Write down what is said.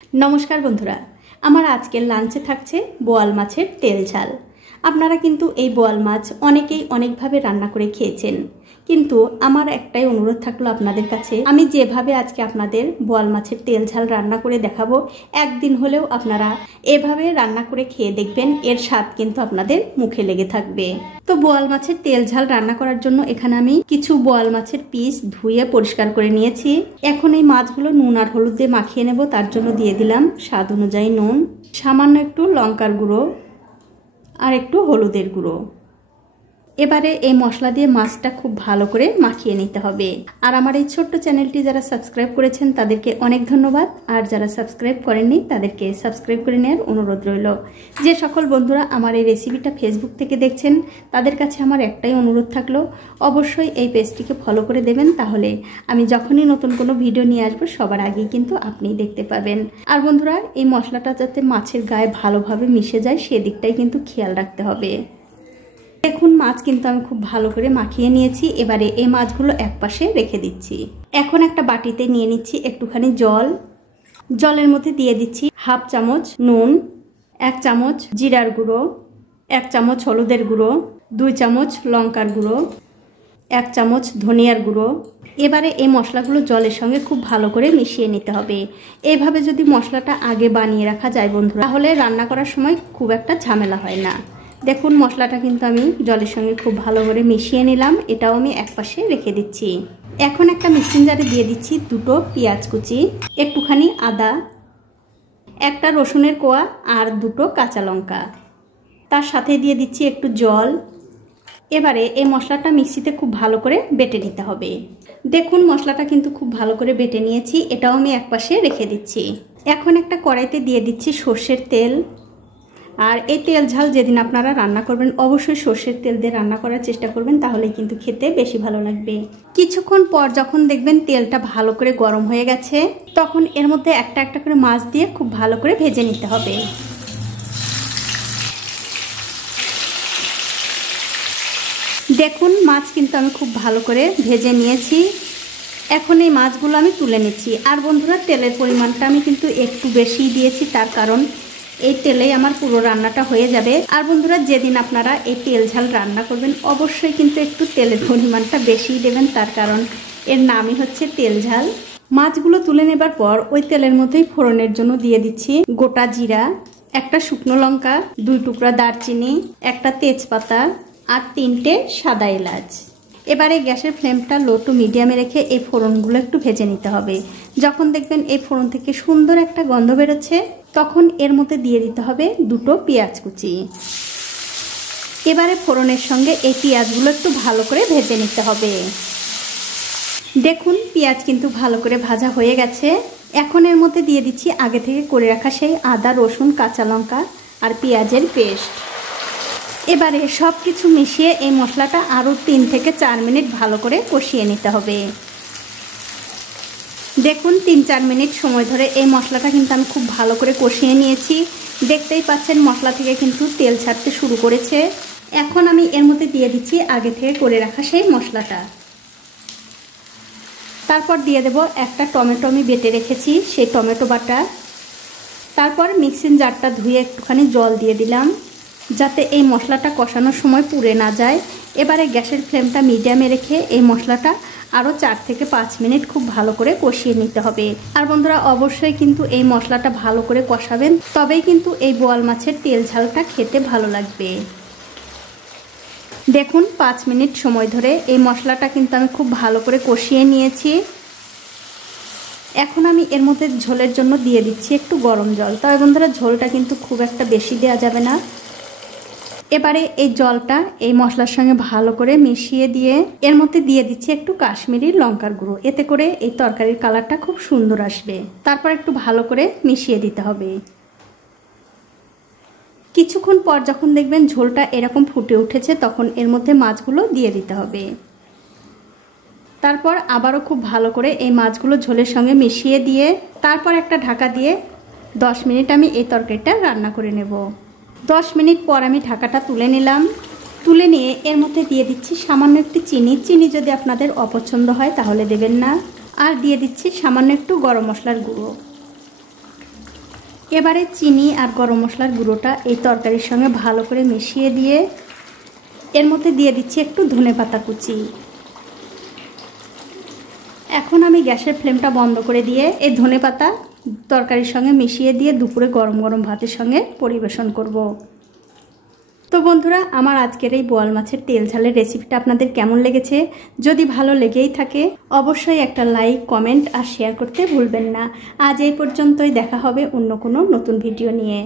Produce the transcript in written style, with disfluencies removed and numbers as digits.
नमस्कार बंधुरा आमार आजकेर लांचे थाकছে बोआल माछेर तेल झाल। आपनारा किन्तु এই बोआल माछ অনেকেই অনেকভাবে রান্না করে খেয়েছেন, কিন্তু আমার একটাই অনুরোধ থাকলো আপনাদের কাছে, আমি যেভাবে আজকে আপনাদের বোয়াল মাছের তেল ঝাল রান্না করে দেখাবো একদিন হলেও আপনারা এভাবে রান্না করে খেয়ে দেখবেন, এর স্বাদ কিন্তু আপনাদের মুখে লেগে থাকবে। তো বোয়াল মাছের তেল ঝাল রান্না করার জন্য এখানে আমি কিছু বোয়াল মাছের পিস ধুয়ে পরিষ্কার করে নিয়েছি। এখন এই মাছগুলো নুন আর হলুদ দিয়ে মাখিয়ে নেব। তার জন্য দিয়ে দিলাম স্বাদ অনুযায়ী নুন, সামান্য একটু লঙ্কার গুঁড়ো আর একটু হলুদের গুঁড়ো। এবারে এই মশলা দিয়ে মাছটা খুব ভালো করে মাখিয়ে নিতে হবে। আর আমার এই ছোট্ট চ্যানেলটি যারা সাবস্ক্রাইব করেছেন তাদেরকে অনেক ধন্যবাদ, আর যারা সাবস্ক্রাইব করেননি তাদেরকে সাবস্ক্রাইব করে নেওয়ার অনুরোধ রইল। যে সকল বন্ধুরা আমার এই রেসিপিটা ফেসবুক থেকে দেখছেন তাদের কাছে আমার একটাই অনুরোধ থাকলো, অবশ্যই এই পেজটিকে ফলো করে দেবেন, তাহলে আমি যখনই নতুন কোনো ভিডিও নিয়ে আসবো সবার আগেই কিন্তু আপনিই দেখতে পাবেন। আর বন্ধুরা এই মশলাটা যাতে মাছের গায়ে ভালোভাবে মিশে যায় সেদিকটাই কিন্তু খেয়াল রাখতে হবে। দেখুন মাছ কিন্তু আমি খুব ভালো করে মাখিয়ে নিয়েছি। এবারে এই মাছগুলো একপাশে রেখে দিচ্ছি। এখন একটা বাটিতে নিয়ে নিচ্ছি একটুখানি জল। জলের মধ্যে দিয়ে দিচ্ছি হাফ চামচ নুন, 1 চামচ জিরার গুঁড়ো, 1 চামচ হলুদের গুঁড়ো, 2 চামচ লঙ্কার গুঁড়ো, 1 চামচ ধনিয়ার গুঁড়ো। এবারে এই মশলাগুলো জলের সঙ্গে খুব ভালো করে মিশিয়ে নিতে হবে। এইভাবে যদি মশলাটা আগে বানিয়ে রাখা যায় বন্ধুরা, তাহলে রান্না করার সময় খুব একটা ঝামেলা হয় না। দেখুন মশলাটা কিন্তু আমি জলের সঙ্গে খুব ভালো করে মিশিয়ে নিলাম, এটাও আমি একপাশে রেখে দিচ্ছি। এখন একটা মিক্সিং জারে দিয়ে দিচ্ছি 2টো পেঁয়াজ কুচি, একটুখানি আদা, একটা রসুনের কোয়া আর 2টো কাঁচা লঙ্কা, তার সাথে দিয়ে দিচ্ছি একটু জল। এবারে এই মশলাটা মিক্সিতে খুব ভালো করে বেটে নিতে হবে। দেখুন মশলাটা কিন্তু খুব ভালো করে বেটে নিয়েছি, এটাও আমি একপাশে রেখে দিচ্ছি। এখন একটা কড়াইতে দিয়ে দিচ্ছি সর্ষের তেল। আর এই তেল ঝাল যেদিন আপনারা রান্না করবেন অবশ্যই সর্ষের তেল দিয়ে রান্না করার চেষ্টা করবেন, তাহলেই কিন্তু খেতে বেশি ভালো লাগবে। কিছুক্ষণ পর যখন দেখবেন তেলটা ভালো করে গরম হয়ে গেছে, তখন এর মধ্যে একটা একটা করে মাছ দিয়ে খুব ভালো করে ভেজে নিতে হবে। দেখুন মাছ কিন্তু আমি খুব ভালো করে ভেজে নিয়েছি। এখন এই মাছগুলো আমি তুলে নিচ্ছি। আর বন্ধুরা তেলের পরিমাণটা আমি কিন্তু একটু বেশি দিয়েছি, তার কারণ এই তেলেই আমার পুরো রান্নাটা হয়ে যাবে। আর বন্ধুরা যেদিন আপনারা এই তেল ঝাল রান্না করবেন অবশ্যই কিন্তু একটু তেলের পরিমাণটা বেশি দেবেন, তার কারণ এর নামই হচ্ছে তেল ঝাল। মাছগুলো তুলে নেবার পর ওই তেলের মধ্যেই ফোড়নের জন্য দিয়ে দিচ্ছি গোটা জিরা, একটা শুকনো লঙ্কা, 2 টুকরা দারচিনি, একটা তেজপাতা আর 3টে সাদা এলাচ। এবারে গ্যাসের ফ্লেমটা লো টু মিডিয়ামে রেখে এই ফোড়নগুলো একটু ভেজে নিতে হবে। যখন দেখবেন এই ফোড়ন থেকে সুন্দর একটা গন্ধ বেরোচ্ছে, তখন এর মধ্যে দিয়ে দিতে হবে 2টো পেঁয়াজ কুচি। এবারে ফোড়নের সঙ্গে এই পেঁয়াজগুলো একটু ভালো করে ভেজে নিতে হবে। দেখুন পেঁয়াজ কিন্তু ভালো করে ভাজা হয়ে গেছে। এখন এর মধ্যে দিয়ে দিচ্ছি আগে থেকে করে রাখা সেই আদা, রসুন, কাঁচা লঙ্কা আর পেঁয়াজের পেস্ট। এবারে সব কিছু মিশিয়ে এই মশলাটা আরও 3 থেকে 4 মিনিট ভালো করে কষিয়ে নিতে হবে। দেখুন 3-4 মিনিট সময় ধরে এই মশলাটা কিন্তু আমি খুব ভালো করে কষিয়ে নিয়েছি। দেখতেই পাচ্ছেন মশলা থেকে কিন্তু তেল ছাড়তে শুরু করেছে। এখন আমি এর মধ্যে দিয়ে দিচ্ছি আগে থেকে করে রাখা সেই মশলাটা। তারপর দিয়ে দেব একটা টমেটো আমি বেটে রেখেছি, সেই টমেটো বাটা। তারপর মিক্সিং জারটা ধুয়ে একটুখানি জল দিয়ে দিলাম, যাতে এই মশলাটা কষানোর সময় পুড়ে না যায়। এবারে গ্যাসের ফ্লেমটা মিডিয়ামে রেখে এই মশলাটা আরও 4 থেকে 5 মিনিট খুব ভালো করে কষিয়ে নিতে হবে। আর বন্ধুরা অবশ্যই কিন্তু এই মশলাটা ভালো করে কষাবেন, তবেই কিন্তু এই বোয়াল মাছের তেল ঝালটা খেতে ভালো লাগবে। দেখুন 5 মিনিট সময় ধরে এই মশলাটা কিন্তু আমি খুব ভালো করে কষিয়ে নিয়েছি। এখন আমি এর মধ্যে ঝোলের জন্য দিয়ে দিচ্ছি একটু গরম জল। তবে বন্ধুরা ঝোলটা কিন্তু খুব একটা বেশি দেওয়া যাবে না। এবারে এই জলটা এই মশলার সঙ্গে ভালো করে মিশিয়ে দিয়ে এর মধ্যে দিয়ে দিচ্ছি একটু কাশ্মীরি লঙ্কার গুঁড়ো, এতে করে এই তরকারির কালারটা খুব সুন্দর আসবে। তারপর একটু ভালো করে মিশিয়ে দিতে হবে। কিছুক্ষণ পর যখন দেখবেন ঝোলটা এরকম ফুটে উঠেছে, তখন এর মধ্যে মাছগুলো দিয়ে দিতে হবে। তারপর আবারও খুব ভালো করে এই মাছগুলো ঝোলের সঙ্গে মিশিয়ে দিয়ে তারপর একটা ঢাকা দিয়ে 10 মিনিট আমি এই তরকারিটা রান্না করে নেব। 10 মিনিট পর আমি ঢাকাটা তুলে নিলাম। তুলে নিয়ে এর মধ্যে দিয়ে দিচ্ছি সামান্য একটু চিনি। চিনি যদি আপনাদের অপছন্দ হয় তাহলে দেবেন না। আর দিয়ে দিচ্ছি সামান্য একটু গরম মশলার গুঁড়ো। এবারে চিনি আর গরম মশলার গুঁড়োটা এই তরকারির সঙ্গে ভালো করে মিশিয়ে দিয়ে এর মধ্যে দিয়ে দিচ্ছি একটু ধনেপাতা কুচি। এখন আমি গ্যাসের ফ্লেমটা বন্ধ করে দিয়ে এই ধনেপাতা তরকারির সঙ্গে মিশিয়ে দিয়ে দুপুরে গরম গরম ভাতের সঙ্গে পরিবেশন করব। তো বন্ধুরা, আমার আজকের এই বোয়াল মাছের তেল ঝালের রেসিপিটা আপনাদের কেমন লেগেছে? যদি ভালো লেগেই থাকে অবশ্যই একটা লাইক, কমেন্ট আর শেয়ার করতে ভুলবেন না। আজ এই পর্যন্তই, দেখা হবে অন্য কোনো নতুন ভিডিও নিয়ে।